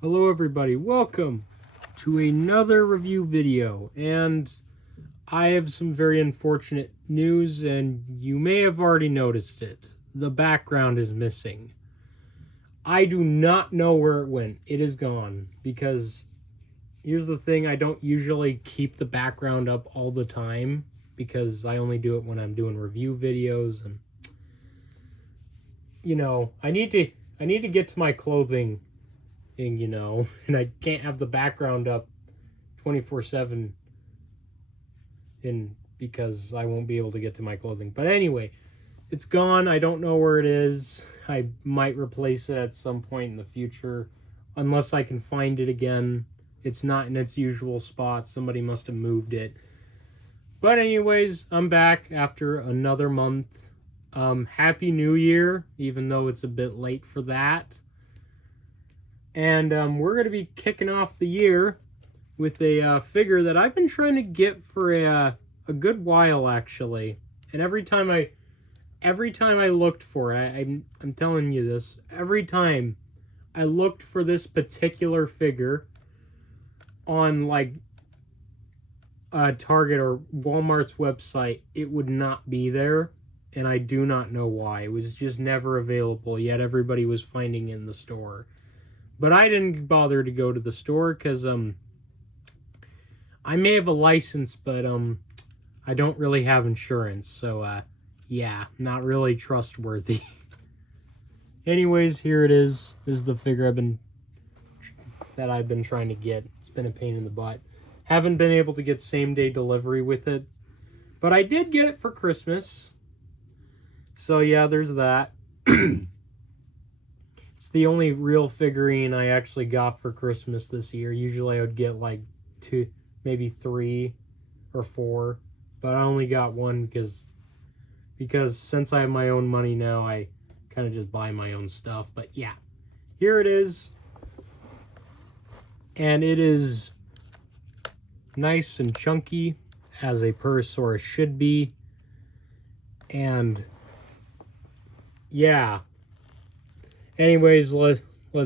Hello everybody, welcome to another review video, and I have some very unfortunate news, and you may have already noticed it. The background is missing. I do not know where it went. It is gone, because here's the thing, I don't usually keep the background up all the time, because I only do it when I'm doing review videos, and you know, I need to get to my clothing thing, you know, and I can't have the background up 24/7 because I won't be able to get to my clothing. But anyway, it's gone. I don't know where it is. I might replace it at some point in the future unless I can find it again. It's not in its usual spot. Somebody must have moved it. But anyways, I'm back after another month. Happy New Year, even though it's a bit late for that. And we're going to be kicking off the year with a figure that I've been trying to get for a good while, actually. And every time I looked for it, I'm telling you this, every time I looked for this particular figure on like Target or Walmart's website, it would not be there. And I do not know why. It was just never available, yet everybody was finding it in the store. But I didn't bother to go to the store because I may have a license, but I don't really have insurance. So yeah, not really trustworthy. Anyways, here it is. This is the figure I've been trying to get. It's been a pain in the butt. Haven't been able to get same-day delivery with it, but I did get it for Christmas. So yeah, there's that. It's the only real figurine I actually got for Christmas this year. Usually I would get like 2, maybe 3 or 4, but I only got one because since I have my own money now, I kind of just buy my own stuff. But yeah, here it is. And it is nice and chunky, as a Purusaurus should be. And yeah. Anyways, let's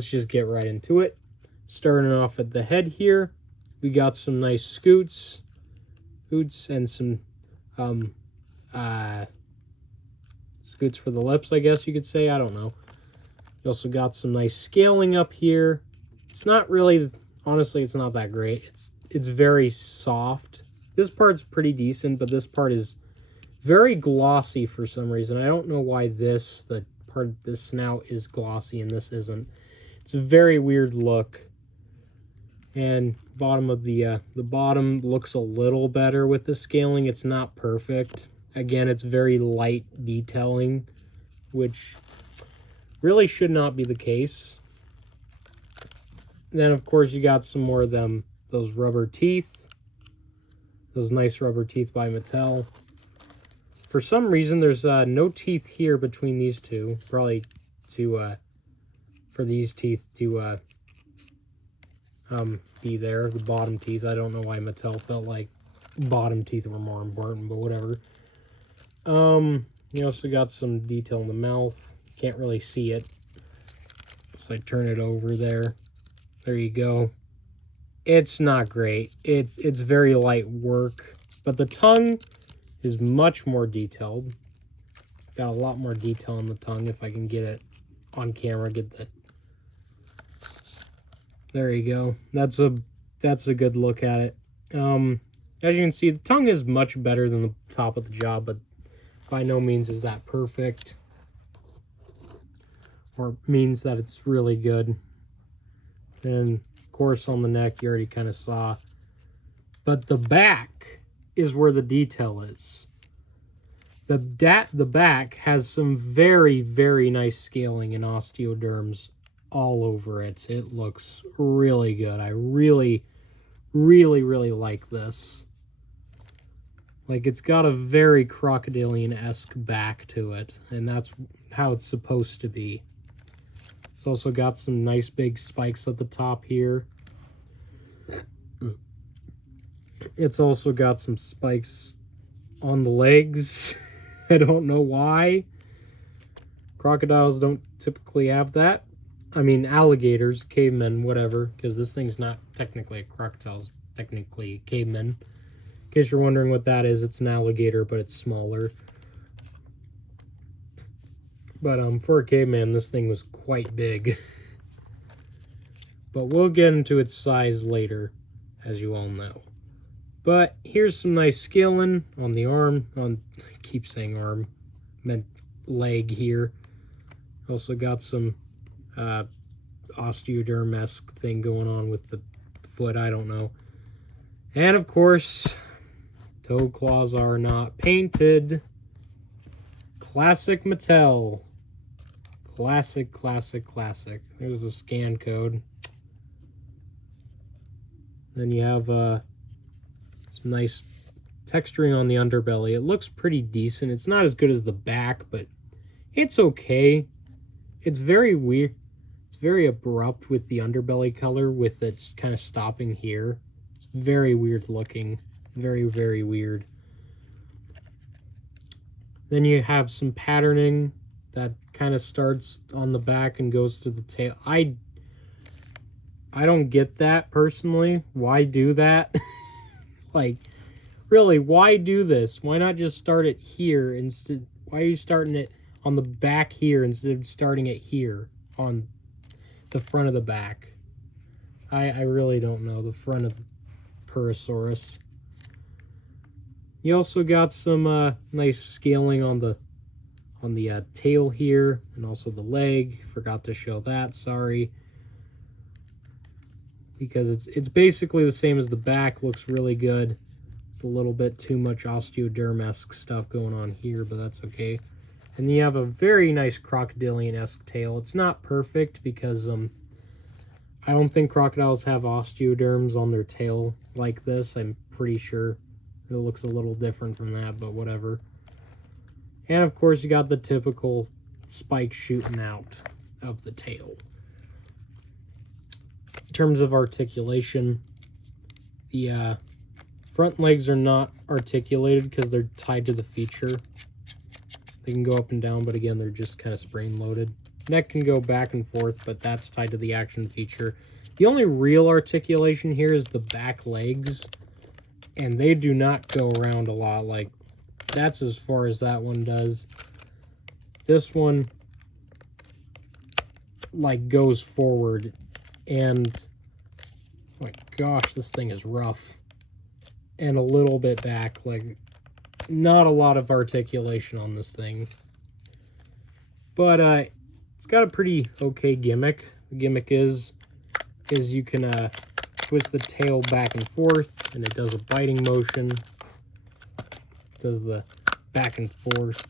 just get right into it. Starting off at the head here, we got some nice scoots and some scoots for the lips, I guess you could say. I don't know. You also got some nice scaling up here. It's not really, honestly, it's not that great. It's very soft. This part's pretty decent, but this part is very glossy for some reason. I don't know why the part of this snout is glossy and this isn't. It's a very weird look. And bottom of the bottom looks a little better with the scaling. It's not perfect. Again, it's very light detailing, which really should not be the case. And then of course you got some more of those rubber teeth. Those nice rubber teeth by Mattel. For some reason, there's no teeth here between these two. Probably for these teeth to be there. The bottom teeth. I don't know why Mattel felt like bottom teeth were more important, but whatever. You also got some detail in the mouth. Can't really see it. So I turn it over there. There you go. It's not great. It's very light work, but the tongue is much more detailed. Got a lot more detail on the tongue. If I can get it on camera, get that. There you go. That's a good look at it. As you can see, the tongue is much better than the top of the jaw, but by no means is that perfect, or means that it's really good. And of course on the neck you already kind of saw, but the back is where the detail is. The back has some very, very nice scaling and osteoderms all over it. It looks really good. I really, really, really like this. Like, it's got a very crocodilian-esque back to it, and that's how it's supposed to be. It's also got some nice big spikes at the top here. It's also got some spikes on the legs. I don't know why. Crocodiles don't typically have that. I mean, alligators, cavemen, whatever, because this thing's not technically a crocodile, it's technically cavemen. In case you're wondering what that is, it's an alligator, but it's smaller. But for a caveman, this thing was quite big. But we'll get into its size later, as you all know. But here's some nice scaling on the arm. I keep saying arm, meant leg here. Also got some osteoderm-esque thing going on with the foot, I don't know. And of course, toe claws are not painted. Classic Mattel. Classic, classic, classic. There's the scan code. Then you have some nice texturing on the underbelly. It looks pretty decent. It's not as good as the back, but it's okay. It's very weird. It's very abrupt with the underbelly color, with it kind of stopping here. It's very weird looking. Very, very weird. Then you have some patterning that kind of starts on the back and goes to the tail. I don't get that personally. Why do that? Like, really, why do this? Why not just start it here instead? Why are you starting it on the back here instead of starting it here on the front of the back? I really don't know. The front of the Purusaurus. You also got some nice scaling on the tail here, and also the leg. Forgot to show that, sorry. Because it's basically the same as the back. Looks really good. It's a little bit too much osteoderm-esque stuff going on here, but that's okay. And you have a very nice crocodilian-esque tail. It's not perfect because I don't think crocodiles have osteoderms on their tail like this. I'm pretty sure it looks a little different from that, but whatever. And of course you got the typical spike shooting out of the tail. In terms of articulation, the front legs are not articulated because they're tied to the feature. They can go up and down, but again, they're just kind of spring loaded. Neck can go back and forth, but that's tied to the action feature. The only real articulation here is the back legs, and they do not go around a lot. Like, that's as far as that one does. This one, like, goes forward, and oh my gosh, this thing is rough. And a little bit back, like, not a lot of articulation on this thing. But it's got a pretty okay gimmick. The gimmick is you can twist the tail back and forth, and it does a biting motion. It does the back and forth.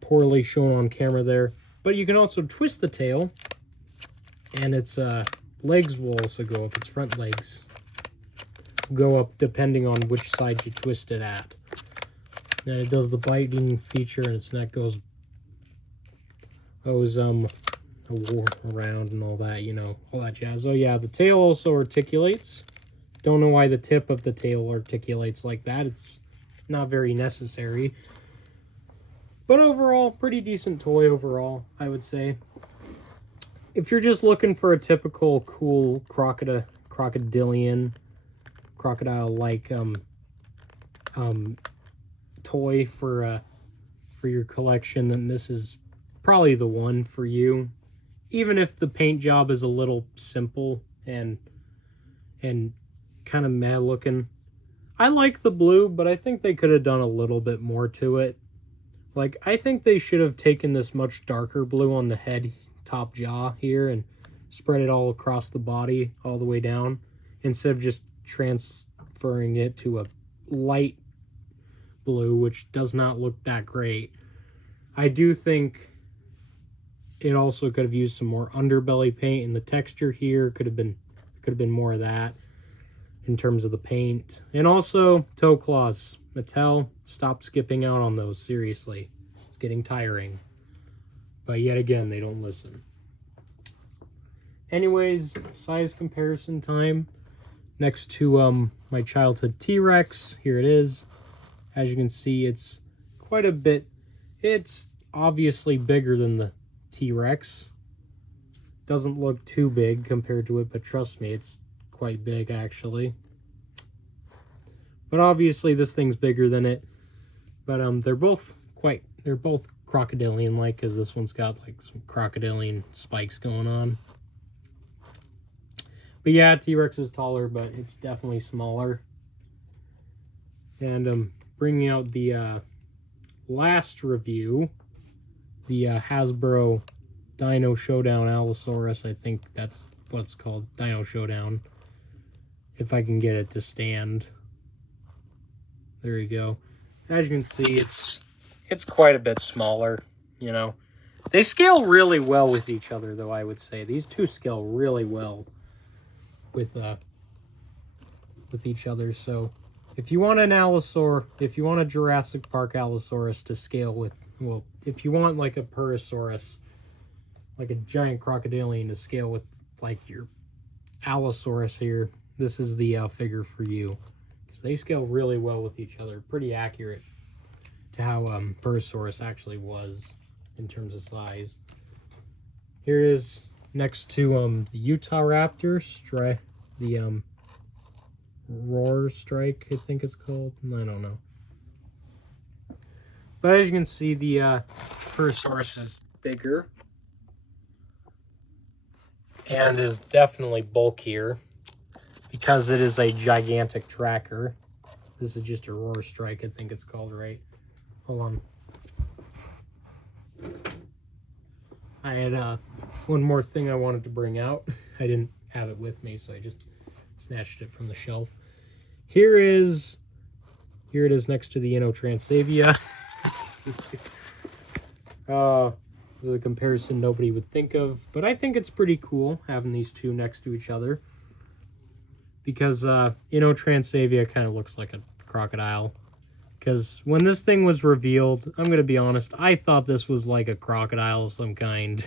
Poorly shown on camera there. But you can also twist the tail, and its legs will also go up. Its front legs go up depending on which side you twist it at. And it does the biting feature, and its neck goes around and all that, you know, all that jazz. Oh yeah, the tail also articulates. Don't know why the tip of the tail articulates like that. It's not very necessary. But overall, pretty decent toy overall, I would say. If you're just looking for a typical cool crocodile-like toy for your collection, then this is probably the one for you. Even if the paint job is a little simple and kind of meh looking. I like the blue, but I think they could have done a little bit more to it. Like, I think they should have taken this much darker blue on the head, top jaw here, and spread it all across the body all the way down, instead of just transferring it to a light blue, which does not look that great. I do think it also could have used some more underbelly paint, and the texture here could have been more of that in terms of the paint. And also toe claws. Mattel, stop skipping out on those, seriously. It's getting tiring. But yet again, they don't listen. Anyways, size comparison time. Next to my childhood T-Rex, here it is. As you can see, it's quite a bit It's obviously bigger than the T-Rex. Doesn't look too big compared to it, but trust me, it's quite big actually. But obviously this thing's bigger than it. But they're both crocodilian-like, because this one's got like some crocodilian spikes going on. But yeah, T-Rex is taller, but it's definitely smaller. And bringing out the last review, the Hasbro Dino Showdown Allosaurus. I think that's what it's called, Dino Showdown. If I can get it to stand. There you go. As you can see, it's quite a bit smaller, you know. They scale really well with each other, though, I would say. These two scale really well with each other. So if you want an Allosaur, if you want a Jurassic Park Allosaurus to scale with, well, if you want like a Purusaurus, like a giant crocodilian to scale with like your Allosaurus here, this is the figure for you. Because they scale really well with each other. Pretty accurate to how Purusaurus actually was in terms of size. Here it is next to the Utah Raptor, the Roar Strike, I think it's called. I don't know. But as you can see, the Purusaurus is bigger and is definitely bulkier because it is a gigantic tracker. This is just a Roar Strike, I think it's called, right? Hold on. I had one more thing I wanted to bring out. I didn't have it with me, so I just snatched it from the shelf. Here it is next to the Transavia. This is a comparison nobody would think of, but I think it's pretty cool having these two next to each other. Because Transavia kind of looks like a crocodile. Because when this thing was revealed, I'm going to be honest, I thought this was like a crocodile of some kind.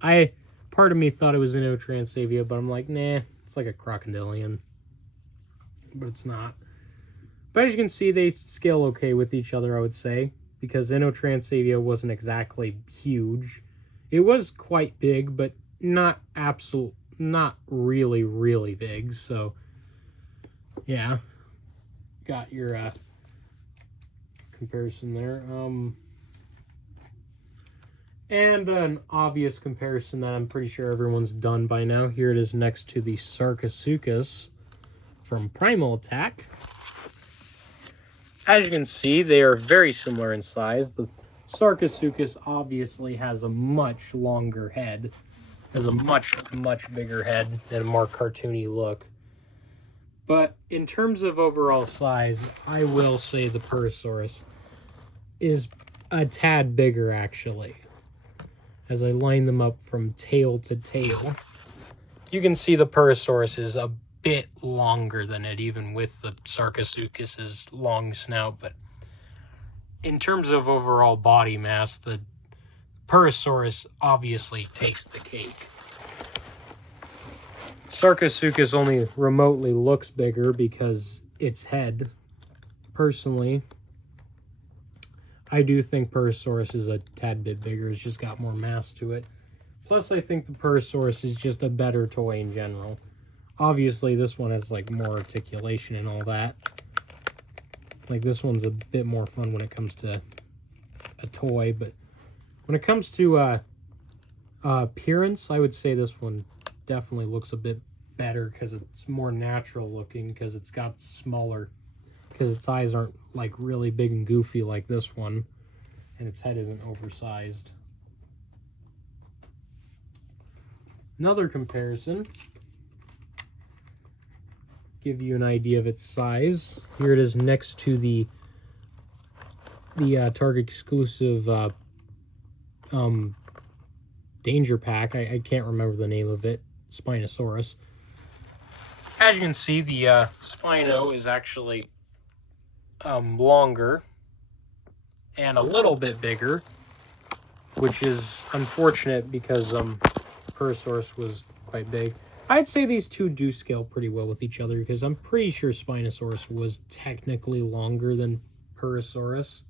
Part of me thought it was Transavia, but I'm like, nah, it's like a crocodilian. But it's not. But as you can see, they scale okay with each other, I would say. Because Transavia wasn't exactly huge. It was quite big, but not really, really big. So, yeah. Got your comparison there. And an obvious comparison that I'm pretty sure everyone's done by now. Here it is next to the Sarcosuchus from Primal Attack. As you can see, they are very similar in size. The Sarcosuchus obviously has a much longer head, has a much bigger head and a more cartoony look. But in terms of overall size, I will say the Purusaurus is a tad bigger, actually. As I line them up from tail to tail, you can see the Purusaurus is a bit longer than it, even with the Sarcosuchus's long snout. But in terms of overall body mass, the Purusaurus obviously takes the cake. Sarcosuchus only remotely looks bigger because its head. Personally, I do think Purusaurus is a tad bit bigger. It's just got more mass to it. Plus, I think the Purusaurus is just a better toy in general. Obviously, this one has like more articulation and all that. Like, this one's a bit more fun when it comes to a toy, but when it comes to appearance, I would say this one definitely looks a bit better because it's more natural looking, because it's got smaller, because its eyes aren't like really big and goofy like this one, and its head isn't oversized. Another comparison, give you an idea of its size. Here it is next to the Target exclusive Danger Pack. I can't remember the name of it. Spinosaurus. As you can see, the Spino is actually longer and a little bit bigger, which is unfortunate because Purusaurus was quite big. I'd say these two do scale pretty well with each other because I'm pretty sure Spinosaurus was technically longer than Purusaurus.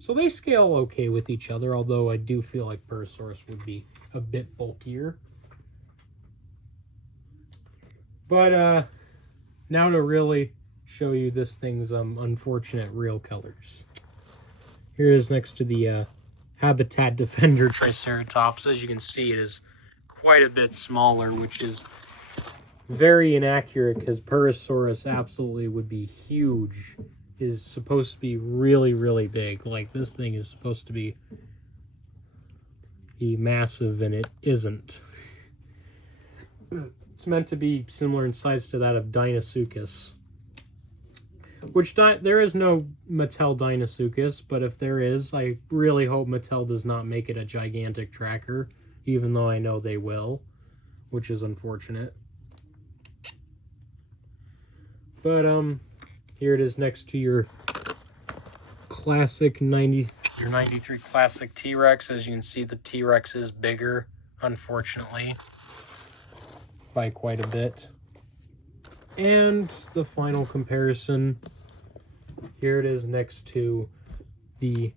So they scale okay with each other, although I do feel like Purusaurus would be a bit bulkier. But now to really show you this thing's unfortunate real colors. Here it is next to the Habitat Defender Triceratops. As you can see, it is quite a bit smaller, which is very inaccurate because Purusaurus absolutely would be huge. Is supposed to be really, really big. Like, this thing is supposed to be massive, and it isn't. It's meant to be similar in size to that of Deinosuchus. Which, there is no Mattel Deinosuchus, but if there is, I really hope Mattel does not make it a gigantic tracker, even though I know they will, which is unfortunate. But, here it is next to your classic 93 classic T-Rex. As you can see, the T-Rex is bigger, unfortunately, by quite a bit. And the final comparison, here it is next to the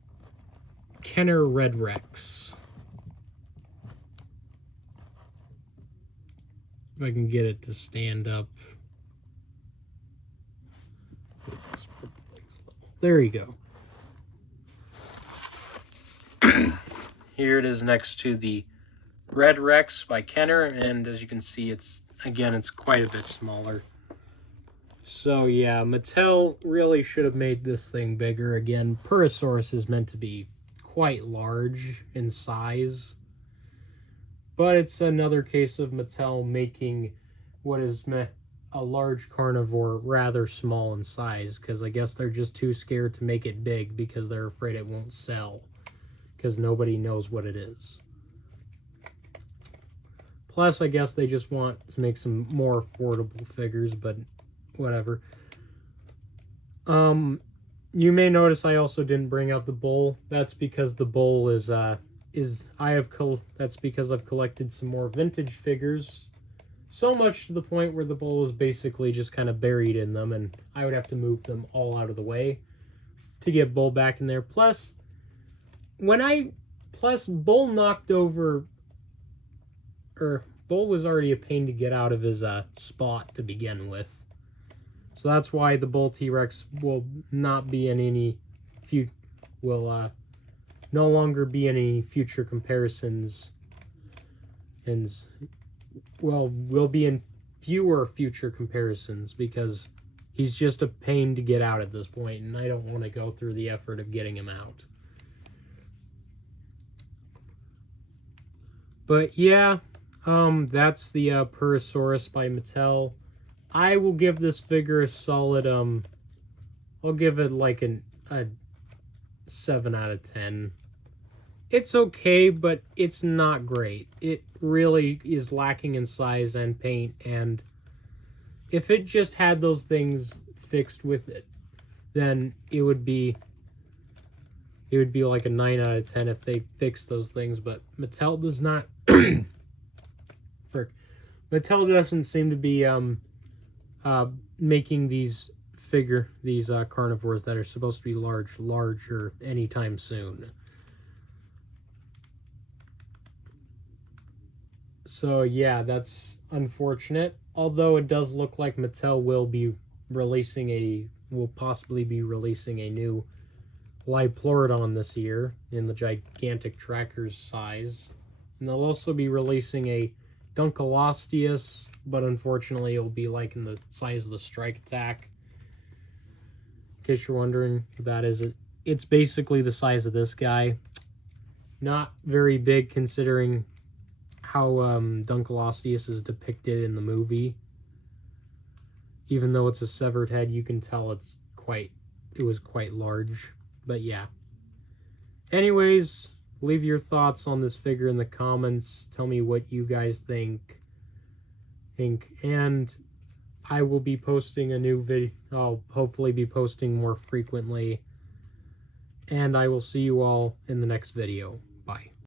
Kenner Red Rex. If I can get it to stand up. There you go. Here it is next to the Red Rex by Kenner, and as you can see, it's quite a bit smaller. So yeah, Mattel really should have made this thing bigger. Again, Purusaurus is meant to be quite large in size, but it's another case of Mattel making what is a large carnivore rather small in size, because I guess they're just too scared to make it big because they're afraid it won't sell, because nobody knows what it is. Plus, I guess they just want to make some more affordable figures, but whatever. You may notice I also didn't bring out the bull. That's because the bull that's because I've collected some more vintage figures. So much to the point where the bull is basically just kind of buried in them, and I would have to move them all out of the way to get bull back in there. Plus, bull knocked over, or bull was already a pain to get out of his spot to begin with. So that's why the bull T-Rex will not be in any no longer be in any future comparisons, and will be in fewer future comparisons because he's just a pain to get out at this point, and I don't want to go through the effort of getting him out. But yeah, that's the Purusaurus by Mattel. I will give this figure a solid, I'll give it like a 7 out of 10. It's okay, but it's not great. It really is lacking in size and paint, and if it just had those things fixed with it, then it would be like a 9 out of 10 if they fixed those things, but Mattel does not Mattel doesn't seem to be making these carnivores that are supposed to be larger anytime soon. So yeah, that's unfortunate. Although it does look like Mattel will possibly be releasing a new Liplorodon this year in the gigantic tracker's size. And they'll also be releasing a Dunkleosteus, but unfortunately it'll be like in the size of the Strike Attack. In case you're wondering what that is, it's basically the size of this guy. Not very big considering how Dunkleosteus is depicted in the movie. Even though it's a severed head, you can tell it was quite large. But yeah. Anyways, leave your thoughts on this figure in the comments. Tell me what you guys think. And I will be posting a new video. I'll hopefully be posting more frequently. And I will see you all in the next video.